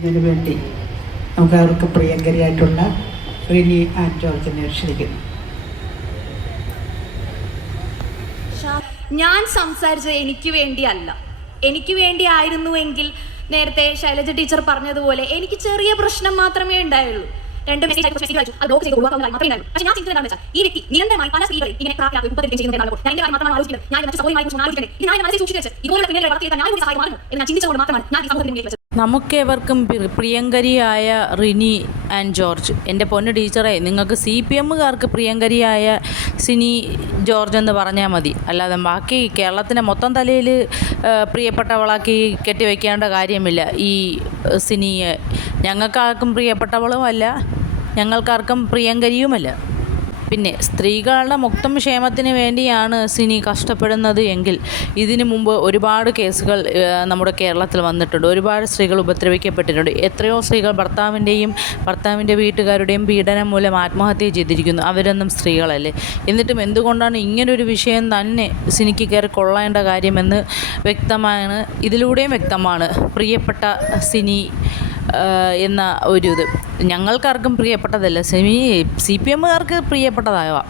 ഇതിനു വേണ്ടി നമുക്ക് അവർക്ക് പ്രിയങ്കരിയായിട്ടുള്ള റിനി ആൻഡ് ജോർജിനെ ക്ഷണിക്കുന്നു. ഞാൻ സംസാരിച്ചത് എനിക്ക് വേണ്ടിയല്ല. എനിക്ക് വേണ്ടിയായിരുന്നുവെങ്കിൽ നേരത്തെ ശൈലജ ടീച്ചർ പറഞ്ഞതുപോലെ എനിക്ക് ചെറിയ പ്രശ്നം മാത്രമേ ഉണ്ടായുള്ളൂ. രണ്ട് മെസ്സേജ് അയച്ചു, അത് ബ്ലോക്ക് ചെയ്ത് ഒഴിവാക്കാൻ മാത്രമേ ഉണ്ടായുള്ളൂ. പക്ഷേ ഞാൻ ചിന്തിച്ചത് എന്താണെന്ന് വെച്ചാൽ ഈ വ്യക്തി നിരന്തരമായി പല സ്ത്രീകളെ ഇങ്ങനെ പ്രാപ്തിയാക്കി ഉപദ്രവിക്കുകയും ചെയ്യുന്നതിനാണ് ഞാൻ കാര്യം മാത്രമാണ് ആലോചിക്കുന്നത്. ഞാൻ മറ്റു സൗകര്യമായി കുറിച്ച് ആലോചിക്കുന്നത് ഇത് ഞാൻ മനസ്സിൽ സൂക്ഷിച്ചു വെച്ച് ഇതുപോലെ പിന്നീട് വളർത്തിയെത്താൻ ഞാൻ കൂടി സഹായമാകുന്നു എന്ന് ഞാൻ ചിന്തിച്ചുകൊണ്ട് മാത്രമാണ് ഞാൻ ഈ സമൂഹത്തിന് മുന്നിൽ വെച്ചത്. നമുക്കേവർക്കും പ്രിയങ്കരിയായ റിനി ആൻഡ് ജോർജ്, എൻ്റെ പൊന്നു ടീച്ചറെ, നിങ്ങൾക്ക് CPMകാർക്ക് പ്രിയങ്കരിയായ സിനി ജോർജ് എന്ന് പറഞ്ഞാൽ മതി. അല്ലാതെ ബാക്കി കേരളത്തിൻ്റെ മൊത്തം തലയിൽ പ്രിയപ്പെട്ടവളാക്കി കെട്ടിവെക്കേണ്ട കാര്യമില്ല ഈ സിനിയെ. ഞങ്ങൾക്കാർക്കും പ്രിയപ്പെട്ടവളുമല്ല, ഞങ്ങൾക്കാർക്കും പ്രിയങ്കരിയുമല്ല. പിന്നെ സ്ത്രീകളുടെ മൊത്തം ക്ഷേമത്തിന് വേണ്ടിയാണ് സിനി കഷ്ടപ്പെടുന്നത് എങ്കിൽ ഇതിനു മുമ്പ് ഒരുപാട് കേസുകൾ നമ്മുടെ കേരളത്തിൽ വന്നിട്ടുണ്ട്. ഒരുപാട് സ്ത്രീകൾ ഉപദ്രവിക്കപ്പെട്ടിട്ടുണ്ട്. എത്രയോ സ്ത്രീകൾ ഭർത്താവിൻ്റെ വീട്ടുകാരുടെയും പീഡനം മൂലം ആത്മഹത്യ ചെയ്തിരിക്കുന്നു. അവരൊന്നും സ്ത്രീകളല്ലേ? എന്നിട്ടും എന്തുകൊണ്ടാണ് ഇങ്ങനൊരു വിഷയം തന്നെ സിനിക്ക് കയറി കൊള്ളേണ്ട കാര്യമെന്ന് വ്യക്തമാണ്. ഇതിലൂടെയും വ്യക്തമാണ് പ്രിയപ്പെട്ട സിനി എന്ന ഒരു ഇത് ഞങ്ങൾക്കാർക്കും പ്രിയപ്പെട്ടതല്ല. CPMകാർക്ക് പ്രിയപ്പെട്ടതാവാം.